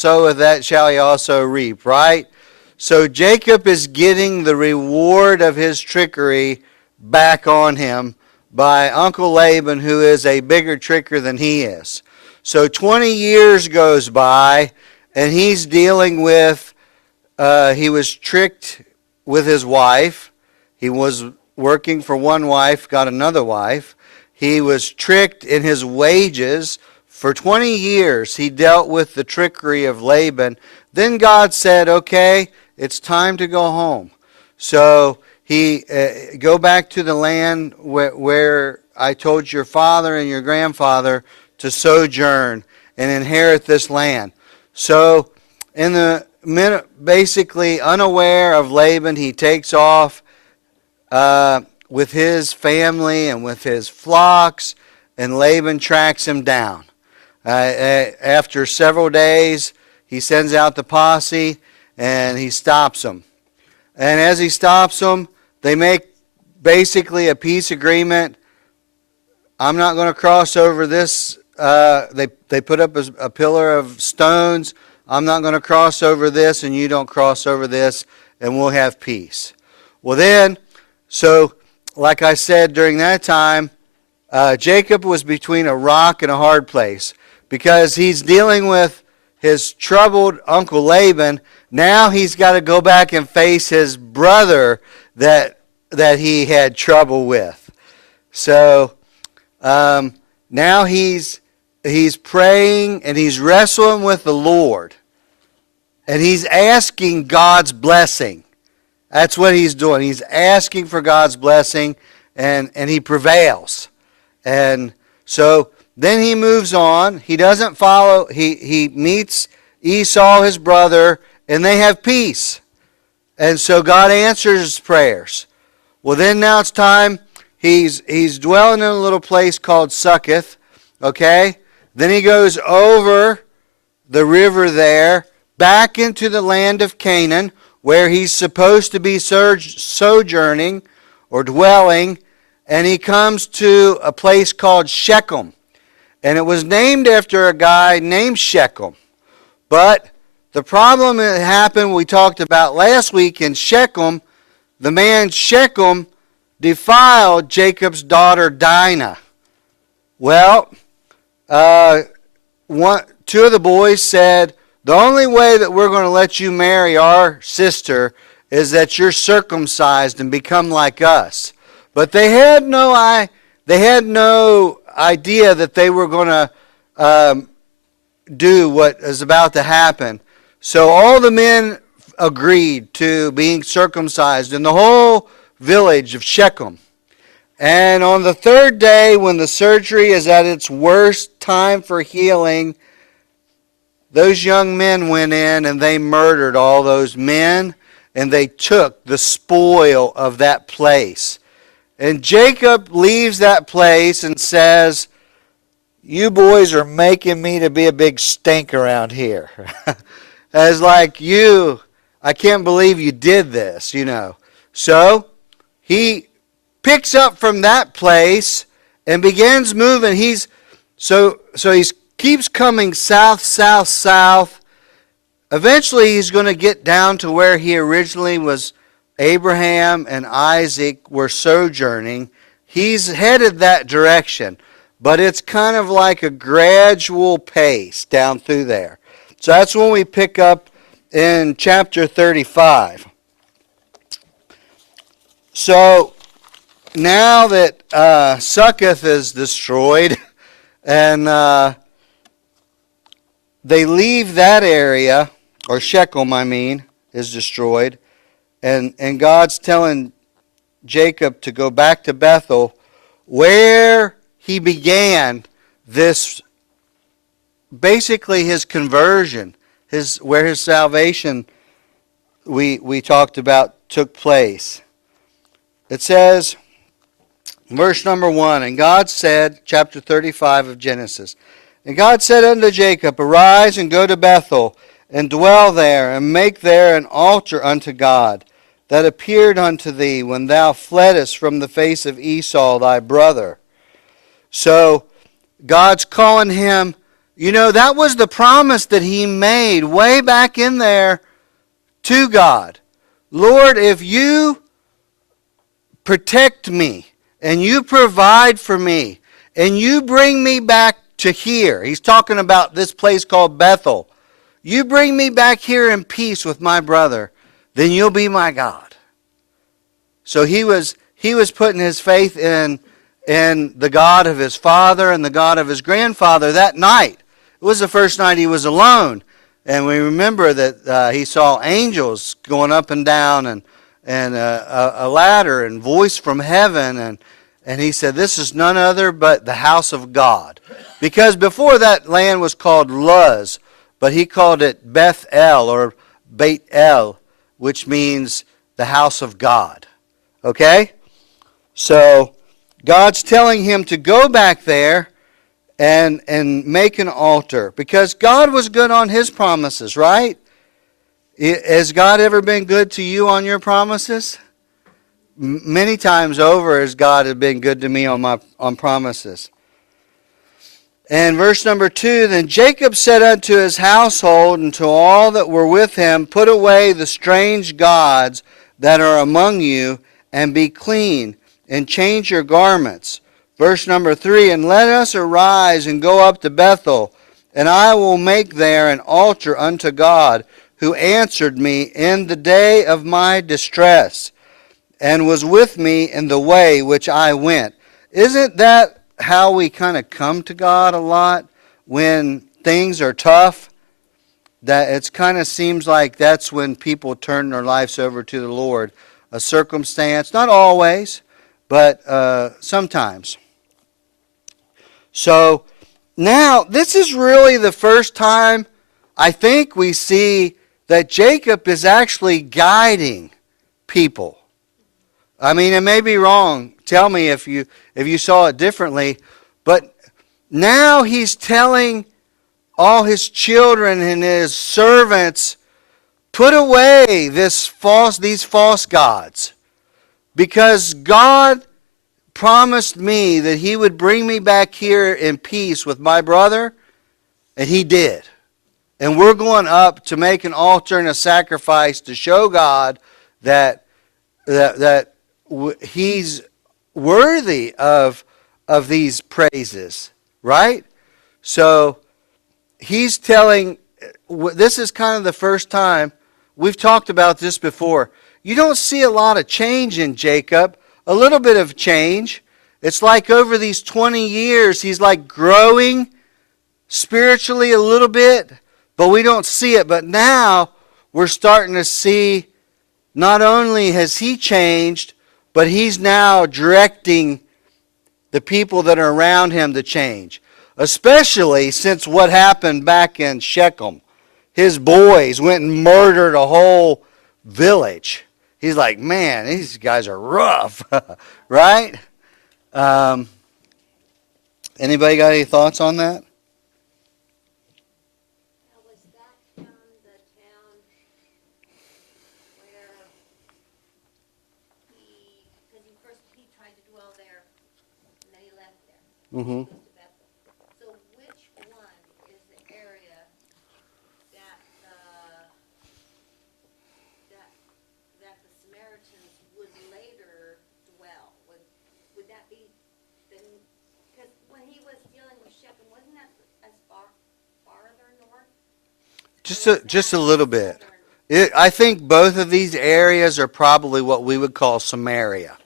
soweth, that shall he also reap, right? So Jacob is getting the reward of his trickery back on him by Uncle Laban, who is a bigger tricker than he is. So 20 years goes by, and he's dealing with, he was tricked with his wife. He was working for one wife, got another wife. He was tricked in his wages. For 20 years, he dealt with the trickery of Laban. Then God said, okay, it's time to go home. So he go back to the land where I told your father and your grandfather to sojourn and inherit this land. So in the minute, basically unaware of Laban, he takes off with his family and with his flocks, and Laban tracks him down. After several days, he sends out the posse, and he stops them. And as he stops them, they make basically a peace agreement. I'm not going to cross over this. They put up a pillar of stones. I'm not going to cross over this, and you don't cross over this, and we'll have peace. Well then, so like I said, during that time, Jacob was between a rock and a hard place because he's dealing with his troubled Uncle Laban. Now he's got to go back and face his brother that he had trouble with. So now he's praying and he's wrestling with the Lord. And he's asking God's blessing. That's what he's doing. He's asking for God's blessing, and he prevails. And so then he moves on. He doesn't follow. He meets Esau, his brother, and they have peace. And so God answers his prayers. Well, then now it's time. He's dwelling in a little place called Succoth. Okay? Then he goes over the river there, back into the land of Canaan, where he's supposed to be sojourning or dwelling, and he comes to a place called Shechem. And it was named after a guy named Shechem. But the problem that happened, we talked about last week in Shechem, the man Shechem defiled Jacob's daughter Dinah. Well, two of the boys said, the only way that we're going to let you marry our sister is that you're circumcised and become like us. But they had no idea that they were going to do what is about to happen. So all the men agreed to being circumcised in the whole village of Shechem. And on the third day, when the surgery is at its worst time for healing, those young men went in and they murdered all those men, and they took the spoil of that place. And Jacob leaves that place and says, you boys are making me to be a big stink around here. As like I can't believe you did this, you know. So he picks up from that place and begins moving. He's keeps coming south, south, south. Eventually he's going to get down to where he originally was. Abraham and Isaac were sojourning. He's headed that direction, but it's kind of like a gradual pace down through there. So that's when we pick up in chapter 35. So now that Succoth is destroyed, and they leave that area, or Shechem, is destroyed. And God's telling Jacob to go back to Bethel, where he began this, basically his conversion, where his salvation we talked about took place. It says, verse number 1, and God said, chapter 35 of Genesis, and God said unto Jacob, arise and go to Bethel, and dwell there, and make there an altar unto God, that appeared unto thee when thou fleddest from the face of Esau thy brother. So God's calling him, You know, that was the promise that he made way back in there to God. Lord, if you protect me and you provide for me and you bring me back to here, he's talking about this place called Bethel. You bring me back here in peace with my brother, then you'll be my God. So he was putting his faith in the God of his father and the God of his grandfather that night. It was the first night he was alone. And we remember that he saw angels going up and down and a ladder and voice from heaven. And he said, this is none other but the house of God. Because before that land was called Luz, but he called it Beth El or Beit El, which means the house of God. Okay? So God's telling him to go back there and make an altar. Because God was good on his promises, right? Has God ever been good to you on your promises? Many times over has God been good to me on promises. And verse number 2, then Jacob said unto his household and to all that were with him, put away the strange gods that are among you, and be clean, and change your garments. Verse number 3, and let us arise and go up to Bethel, and I will make there an altar unto God, who answered me in the day of my distress, and was with me in the way which I went. Isn't that how we kind of come to God a lot when things are tough? That it kind of seems like that's when people turn their lives over to the Lord. A circumstance, not always, but sometimes. So now this is really the first time I think we see that Jacob is actually guiding people. I mean, it may be wrong. Tell me if you saw it differently. But now he's telling all his children and his servants, put away these false gods. Because God promised me that he would bring me back here in peace with my brother, and he did. And we're going up to make an altar and a sacrifice to show God that he's worthy of these praises, right? So he's telling, this is kind of the first time, we've talked about this before. You don't see a lot of change in Jacob, a little bit of change. It's like over these 20 years, he's like growing spiritually a little bit, but we don't see it. But now we're starting to see not only has he changed, but he's now directing the people that are around him to change. Especially since what happened back in Shechem. His boys went and murdered a whole village. He's like, man, these guys are rough, right? Anybody got any thoughts on that? Was that the town where because he tried to dwell there, and then he left there. Mm-hmm. So which one is the area that the Samaritans would later dwell? Would that be because when he was dealing with Shechem, wasn't that as farther north? Just a little bit. I think both of these areas are probably what we would call Samaria.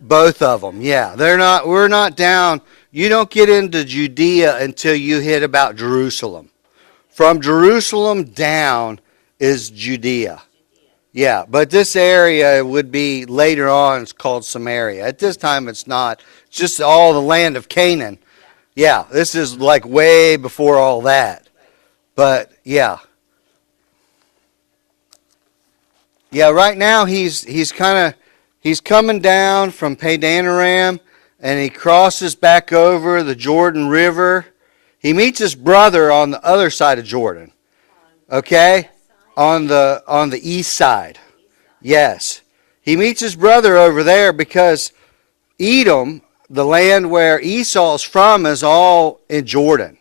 Both of them, yeah. We're not down. You don't get into Judea until you hit about Jerusalem. From Jerusalem down is Judea. Yeah, but this area would be later on, it's called Samaria. At this time it's not. It's just all the land of Canaan. Yeah, this is like way before all that. But yeah. Yeah, right now he's coming down from Padan Aram, and he crosses back over the Jordan River. He meets his brother on the other side of Jordan. Okay? On the east side. Yes. He meets his brother over there because Edom, the land where Esau's from, is all in Jordan.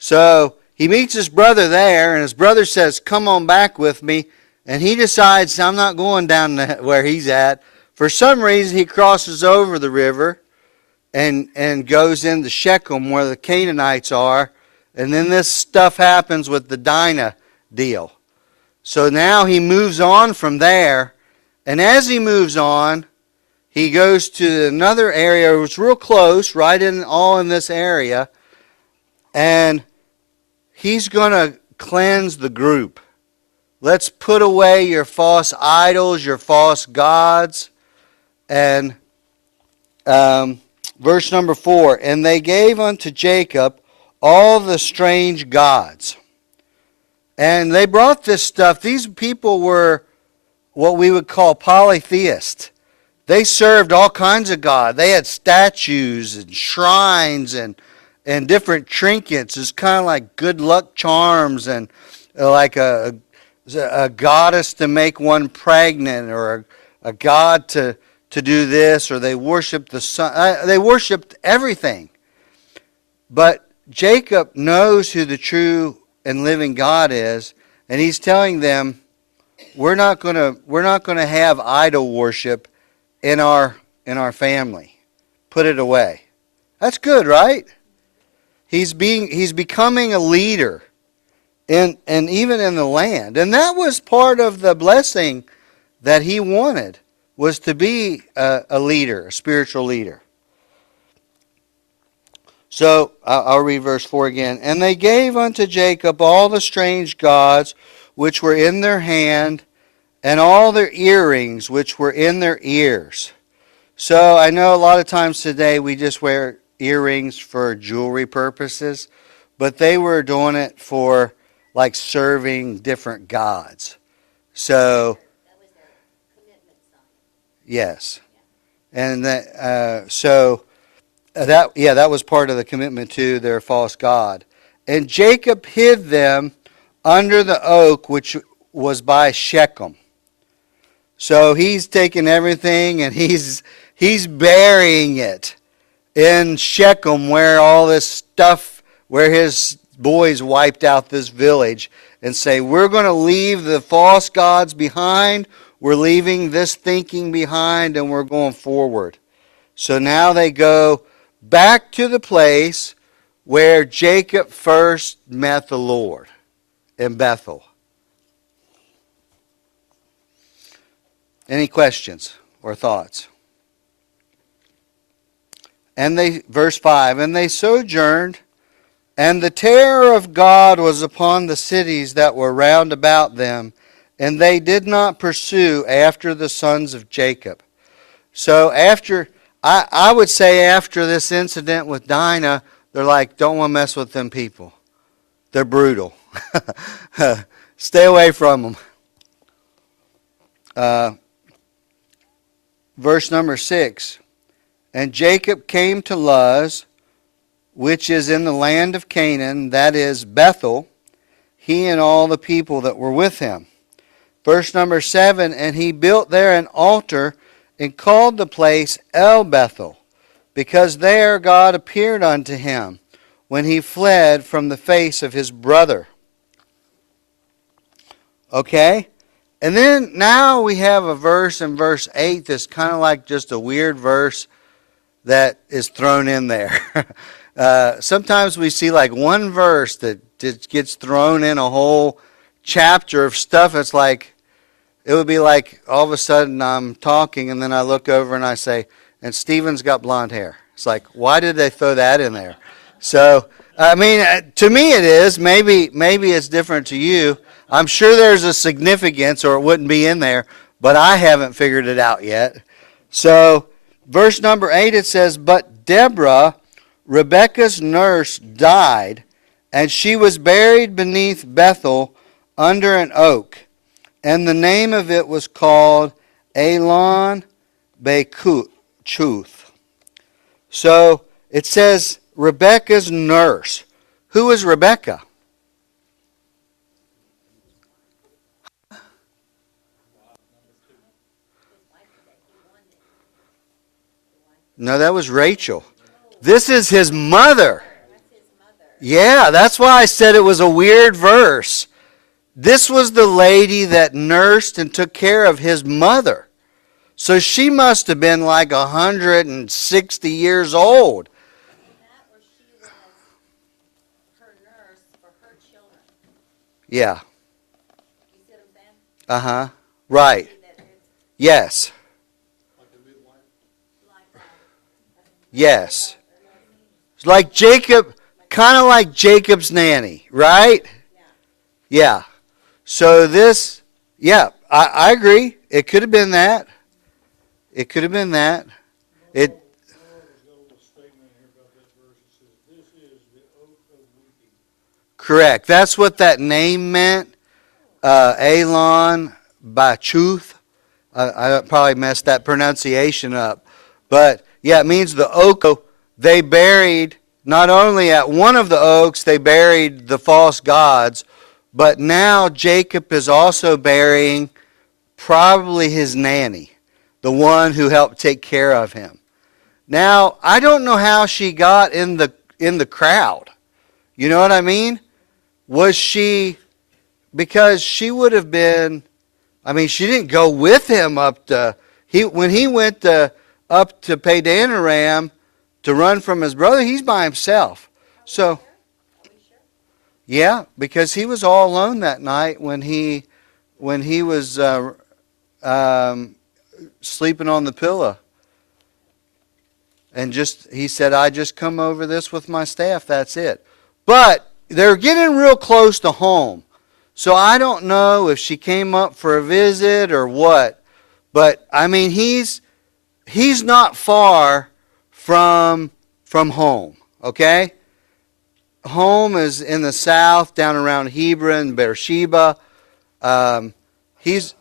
So he meets his brother there, and his brother says, come on back with me. And he decides, I'm not going down where he's at. For some reason, he crosses over the river and goes into Shechem where the Canaanites are. And then this stuff happens with the Dinah deal. So now he moves on from there. And as he moves on, he goes to another area. It was real close, right in all in this area. And he's going to cleanse the group. Let's put away your false idols, your false gods. And verse number 4, and they gave unto Jacob all the strange gods. And they brought this stuff. These people were what we would call polytheists. They served all kinds of God. They had statues and shrines and different trinkets. It's kind of like good luck charms and like a goddess to make one pregnant, or a god to do this, or they worshiped the sun. They worshiped everything. But Jacob knows who the true and living God is, and he's telling them, we're not going to have idol worship in our family. Put it away. That's good, right? He's becoming a leader and even in the land. And that was part of the blessing that he wanted, was to be a leader, a spiritual leader. So I'll read verse 4 again. And they gave unto Jacob all the strange gods which were in their hand, and all their earrings which were in their ears. So I know a lot of times today we just wear earrings for jewelry purposes, but they were doing it for like serving different gods. So That was their commitment sign. yes, and that was part of the commitment to their false god. And Jacob hid them under the oak which was by Shechem. So he's taking everything and he's burying it in Shechem, where all this stuff, where his boys wiped out this village, and say, we're going to leave the false gods behind, we're leaving this thinking behind, and we're going forward. So now they go back to the place where Jacob first met the Lord, in Bethel. Any questions or thoughts? And verse 5, and they sojourned, and the terror of God was upon the cities that were round about them, and they did not pursue after the sons of Jacob. So I would say after this incident with Dinah, they're like, don't want to mess with them people. They're brutal. Stay away from them. Verse number 6. And Jacob came to Luz, which is in the land of Canaan, that is Bethel, he and all the people that were with him. Verse number 7, and he built there an altar and called the place El Bethel, because there God appeared unto him when he fled from the face of his brother. Okay? And then now we have a verse in verse 8 that's kind of like just a weird verse that is thrown in there. Sometimes we see like one verse that just gets thrown in a whole chapter of stuff. It's like, it would be like all of a sudden I'm talking and then I look over and I say, and Stephen's got blonde hair. It's like, why did they throw that in there? So, I mean, to me it is. Maybe it's different to you. I'm sure there's a significance or it wouldn't be in there, but I haven't figured it out yet. So, verse number 8, it says, but Deborah, Rebekah's nurse, died, and she was buried beneath Bethel under an oak. And the name of it was called Elon Bechuth. So it says Rebekah's nurse. Who is Rebekah? No, that was Rachel. This is his mother. Yeah, that's why I said it was a weird verse. This was the lady that nursed and took care of his mother. So she must have been like 160 years old. That or she was her nurse for her children. Yeah. You see what I'm saying? Uh-huh. Right. See that it's Yes. like Yes. It's like Jacob, kind of like Jacob's nanny, right? Yeah. So this, yeah, I agree. It could have been that. It could have been that. It. Correct. That's what that name meant. Elon Bachuth. I probably messed that pronunciation up. But yeah, it means the oak. They buried, not only at one of the oaks, they buried the false gods, but now Jacob is also burying probably his nanny, the one who helped take care of him. Now, I don't know how she got in the crowd. You know what I mean? Was she, because she would have been, I mean, she didn't go with him when he went up to Padanaram to run from his brother, he's by himself. So, yeah, because he was all alone that night when he was sleeping on the pillow. And he said, I just come over this with my staff, that's it. But they're getting real close to home. So I don't know if she came up for a visit or what. But I mean, he's not far from home, okay? Home is in the south, down around Hebron, Beersheba. He's,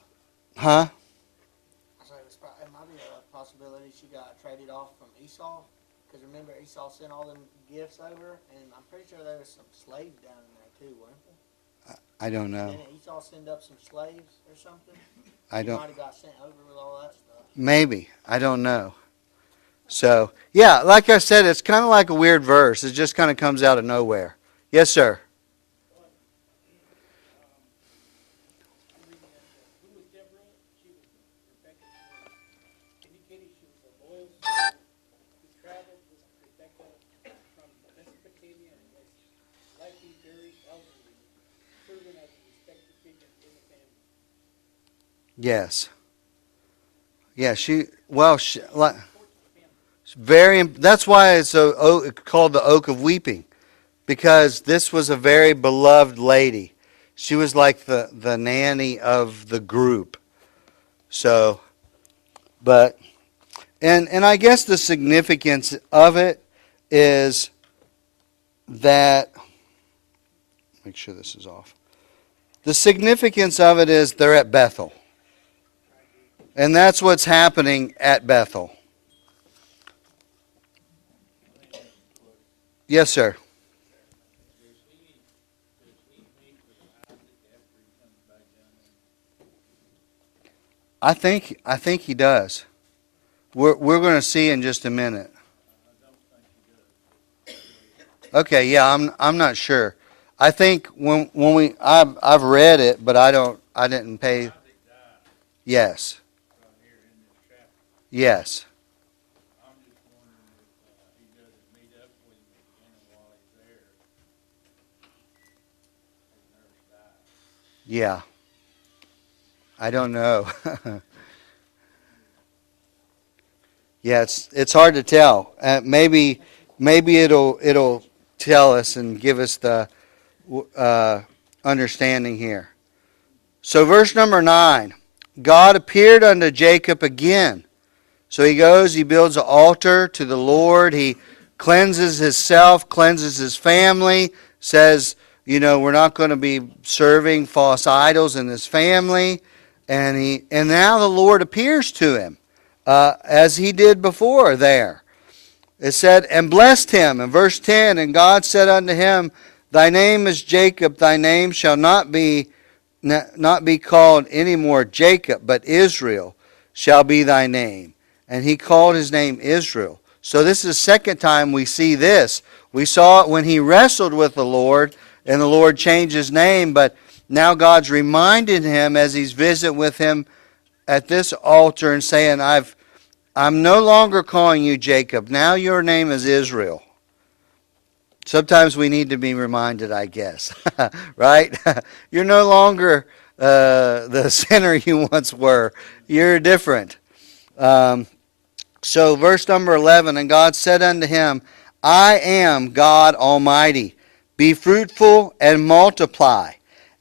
huh? It might be a possibility she got traded off from Esau, because remember Esau sent all them gifts over, and I'm pretty sure there was some slaves down in there too, weren't there? I don't know. Didn't Esau send up some slaves or something? I He don't. might have got sent over with all that stuff. Maybe. I don't know. So, yeah, like I said, it's kind of like a weird verse. It just kind of comes out of nowhere. Yes, sir. Yes. Yeah, that's why it's called the Oak of Weeping, because this was a very beloved lady. She was like the nanny of the group. So, and I guess the significance of it is that, make sure this is off. The significance of it is they're at Bethel. And that's what's happening at Bethel. Yes, sir. I think he does. We're going to see in just a minute. Okay, yeah, I'm not sure. I think when I've read it, but I didn't pay. Yes. Yes. Yeah. I don't know. Yeah, it's hard to tell. Maybe it'll tell us and give us the understanding here. So verse number 9, God appeared unto Jacob again. So he goes, he builds an altar to the Lord. He cleanses himself, cleanses his family, says, we're not going to be serving false idols in this family. And now the Lord appears to him, as he did before there. It said, and blessed him. In verse 10, and God said unto him, thy name is Jacob, thy name shall not be called any more Jacob, but Israel shall be thy name. And he called his name Israel. So this is the second time we see this, We saw it when he wrestled with the Lord, and the Lord changed his name, but now God's reminded him as he's visiting with him at this altar and saying, I'm no longer calling you Jacob. Now your name is Israel. Sometimes we need to be reminded, I guess, right? You're no longer the sinner you once were. You're different. So verse number 11, and God said unto him, I am God Almighty. Be fruitful and multiply.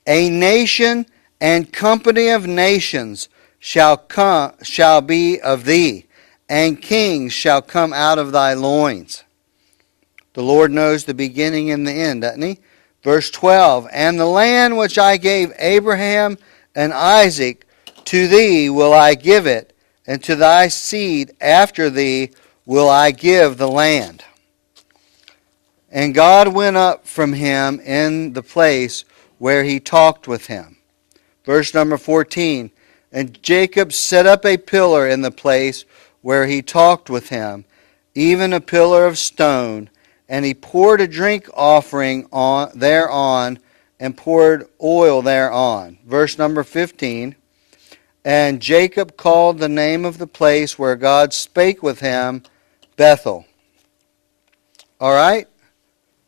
A nation and company of nations shall be of thee, and kings shall come out of thy loins. The Lord knows the beginning and the end, doesn't he? Verse 12, and the land which I gave Abraham and Isaac, to thee will I give it, and to thy seed after thee will I give the land. And God went up from him in the place where he talked with him. Verse number 14, and Jacob set up a pillar in the place where he talked with him, even a pillar of stone, and he poured a drink offering thereon, and poured oil thereon. Verse number 15, and Jacob called the name of the place where God spake with him, Bethel. All right?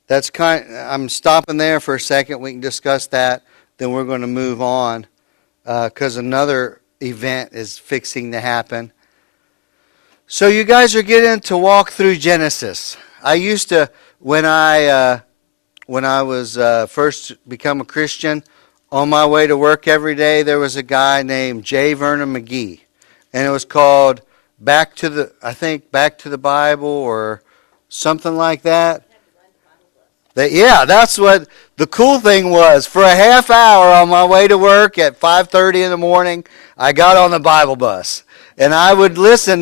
I'm stopping there for a second. We can discuss that. Then we're going to move on because another event is fixing to happen. So you guys are getting to walk through Genesis. I used to, when I was first become a Christian, on my way to work every day, there was a guy named J. Vernon McGee, and it was called Back to the Bible or something like that. That's what the cool thing was. For a half hour on my way to work at 5:30 in the morning, I got on the Bible bus, and I would listen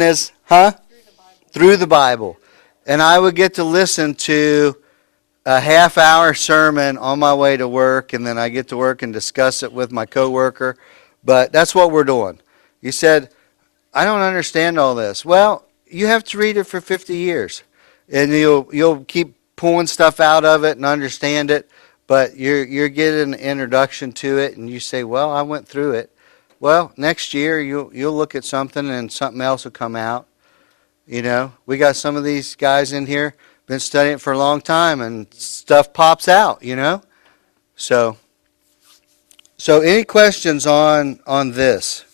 through the Bible. And I would get to listen to a half-hour sermon on my way to work, and then I get to work and discuss it with my coworker. But that's what we're doing. You said, I don't understand all this. Well, you have to read it for 50 years, and you'll keep pulling stuff out of it and understand it. But you're getting an introduction to it, and you say, well, I went through it. Well, next year you'll look at something, and something else will come out. You know, we got some of these guys in here, been studying it for a long time, and stuff pops out, you know. So any questions on this?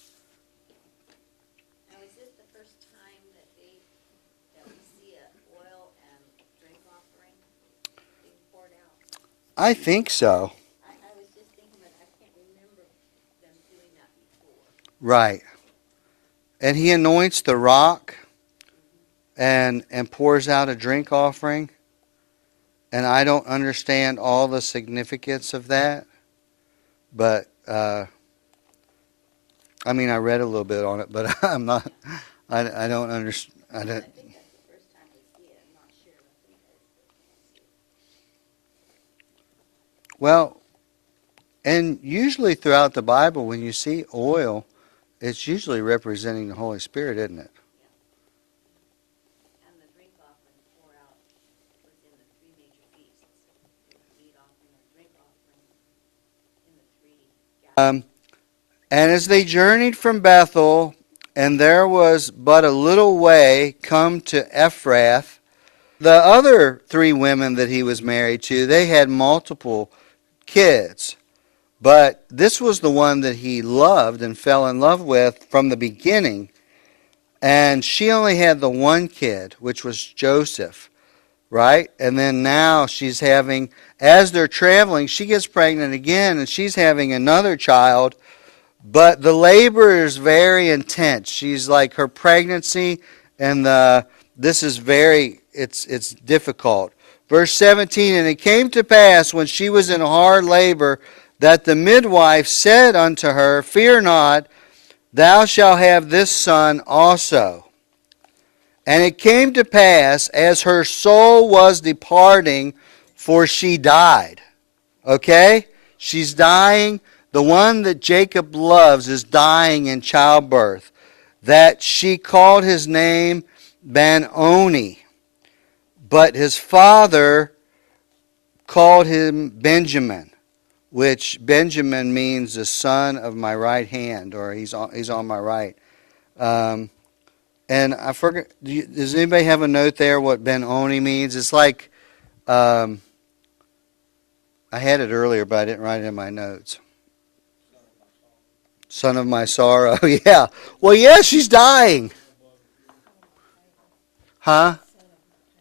Now, is this the first time that we see an oil and drink offering being poured out? I think so. I was just thinking, but I can't remember them doing that before. Right. And he anoints the rock and pours out a drink offering. And I don't understand all the significance of that. But, I read a little bit on it, but I don't understand. I think that's the first time we see it. I'm not sure. Well, and usually throughout the Bible, when you see oil, it's usually representing the Holy Spirit, isn't it? And the drink offering pour out within the three major feasts. The meat offering and drink offering in the three. And as they journeyed from Bethel, and there was but a little way come to Ephrath, the other three women that he was married to, they had multiple kids. But this was the one that he loved and fell in love with from the beginning. And she only had the one kid, which was Joseph, right? And then now she's having, as they're traveling, she gets pregnant again, and she's having another child. But the labor is very intense. She's like, her pregnancy and this is very, it's difficult. Verse 17, and it came to pass when she was in hard labor that the midwife said unto her, Fear not, thou shalt have this son also. And it came to pass, as her soul was departing, for she died. Okay? She's dying. The one that Jacob loves is dying in childbirth. That she called his name Ben-Oni. But his father called him Benjamin, which Benjamin means the son of my right hand, or he's on my right. And I forget, does anybody have a note there what Ben-Oni means? It's like, I had it earlier, but I didn't write it in my notes. Son of my sorrow, yeah. Well, yeah, she's dying. Huh?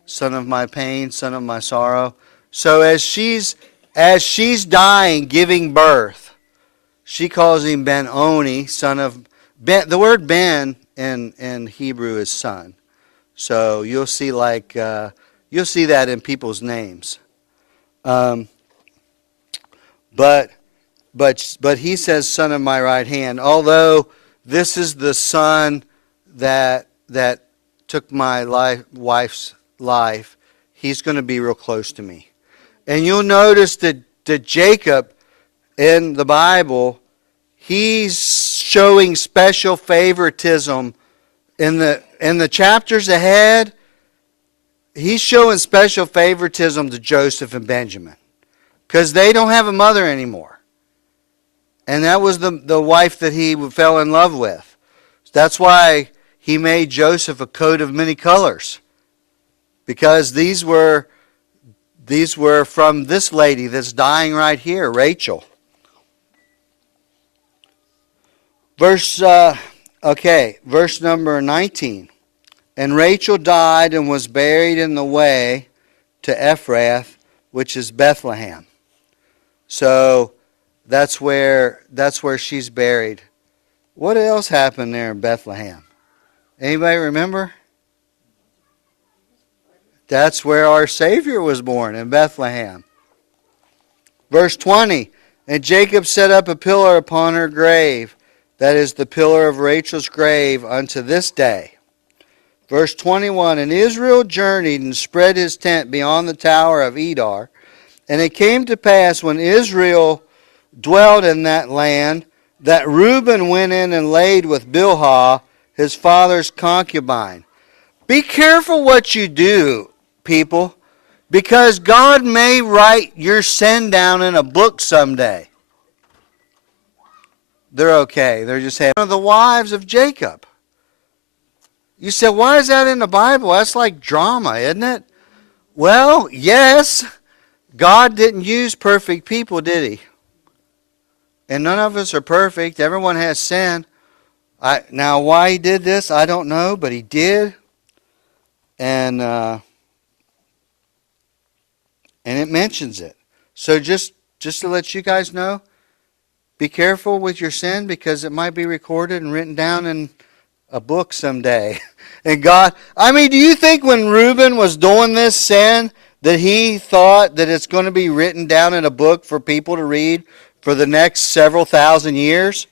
Son of my pain, son of my sorrow. So as she's dying, giving birth, she calls him Ben-Oni, son of Ben. The word Ben in Hebrew is son. So you'll see you'll see that in people's names. But he says son of my right hand. Although this is the son that took my wife's life, he's going to be real close to me. And you'll notice that Jacob in the Bible, he's showing special favoritism in the chapters ahead. He's showing special favoritism to Joseph and Benjamin because they don't have a mother anymore. And that was the wife that he fell in love with. That's why he made Joseph a coat of many colors, because these were from this lady that's dying right here, Rachel. Verse number 19. And Rachel died and was buried in the way to Ephrath, which is Bethlehem. So that's where she's buried. What else happened there in Bethlehem? Anybody remember? That's where our Savior was born, in Bethlehem. Verse 20. And Jacob set up a pillar upon her grave, that is the pillar of Rachel's grave, unto this day. Verse 21. And Israel journeyed and spread his tent beyond the tower of Edar. And it came to pass, when Israel dwelt in that land, that Reuben went in and laid with Bilhah, his father's concubine. Be careful what you do, people, because God may write your sin down in a book someday. They're okay. They're just having one of the wives of Jacob. You said, why is that in the Bible? That's like drama, isn't it? Well, yes. God didn't use perfect people, did he? And none of us are perfect. Everyone has sin. Now, why he did this, I don't know, but he did. And it mentions it. So just to let you guys know, be careful with your sin, because it might be recorded and written down in a book someday. And God, do you think when Reuben was doing this sin that he thought that it's going to be written down in a book for people to read for the next several thousand years?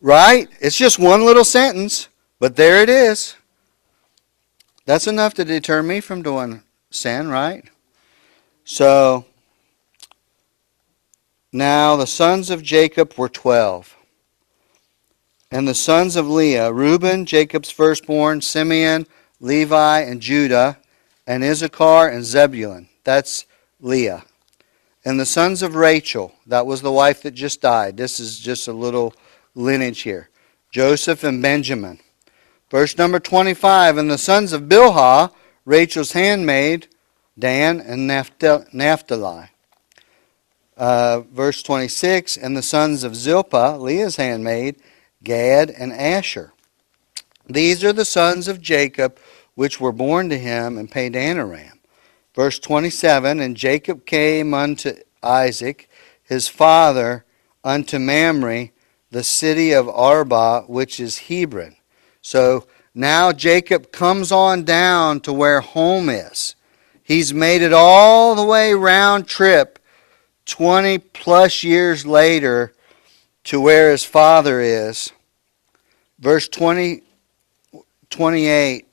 Right? It's just one little sentence, but there it is. That's enough to deter me from doing sin, right? So, now the sons of Jacob were 12. And the sons of Leah, Reuben, Jacob's firstborn, Simeon, Levi, and Judah, and Issachar and Zebulun. That's Leah. And the sons of Rachel, that was the wife that just died. This is just a little lineage here. Joseph and Benjamin. Verse number 25, and the sons of Bilhah, Rachel's handmaid, Dan and Naphtali. Verse 26, and the sons of Zilpah, Leah's handmaid, Gad and Asher. These are the sons of Jacob, which were born to him in Padan-aram. Verse 27, and Jacob came unto Isaac, his father, unto Mamre, the city of Arba, which is Hebron. So now Jacob comes on down to where home is. He's made it all the way round trip, 20 plus years later, to where his father is. Verse 28,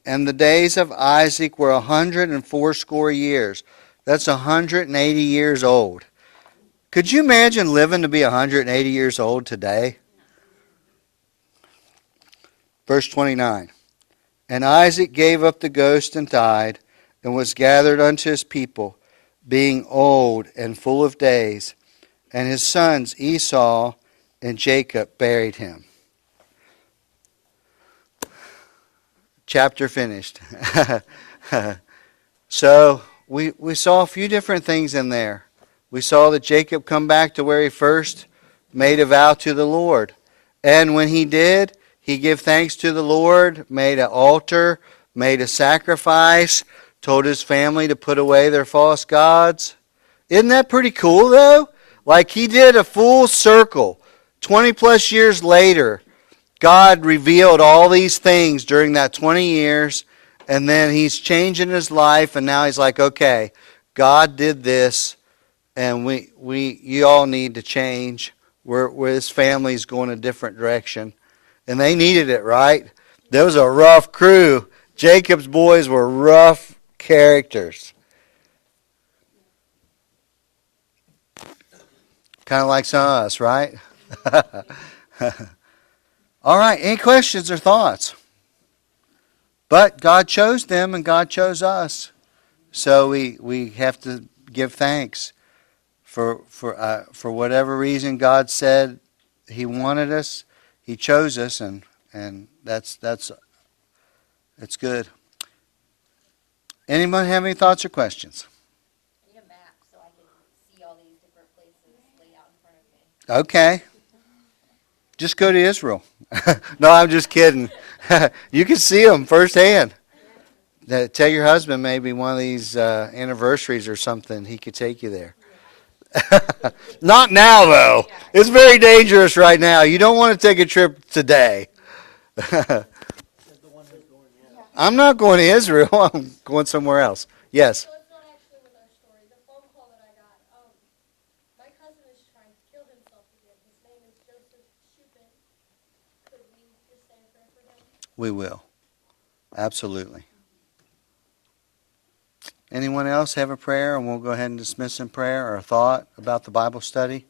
and the days of Isaac were 180 years. That's 180 years old. Could you imagine living to be 180 years old today? Verse 29, and Isaac gave up the ghost and died, and was gathered unto his people. being old and full of days, and his sons Esau and Jacob buried him. Chapter finished. So we saw a few different things in there. We saw that Jacob come back to where he first made a vow to the Lord. And when he did, he gave thanks to the Lord, made an altar, made a sacrifice, told his family to put away their false gods. Isn't that pretty cool, though? Like, he did a full circle. 20 plus years later, God revealed all these things during that 20 years, and then he's changing his life, and now he's like, okay, God did this, and you all need to change. Where his family's going a different direction. And they needed it, right? There was a rough crew. Jacob's boys were rough characters. Kind of like some of us, right? All right, any questions or thoughts? But God chose them and God chose us. So we have to give thanks. For whatever reason God said he wanted us, he chose us, and that's good. Anyone have any thoughts or questions? I need a map so I can see all these different places laid out in front of me. Okay. Just go to Israel. No, I'm just kidding. You can see them firsthand. Tell your husband maybe one of these anniversaries or something, he could take you there. Not now, though. It's very dangerous right now. You don't want to take a trip today. I'm not going to Israel. I'm going somewhere else. Yes. So it's not actually with our story. The phone call that I got, my cousin is trying to kill himself again. His name is Joseph Shupin. Could we just say a prayer for him? We will. Absolutely. Anyone else have a prayer? And we'll go ahead and dismiss in prayer or a thought about the Bible study.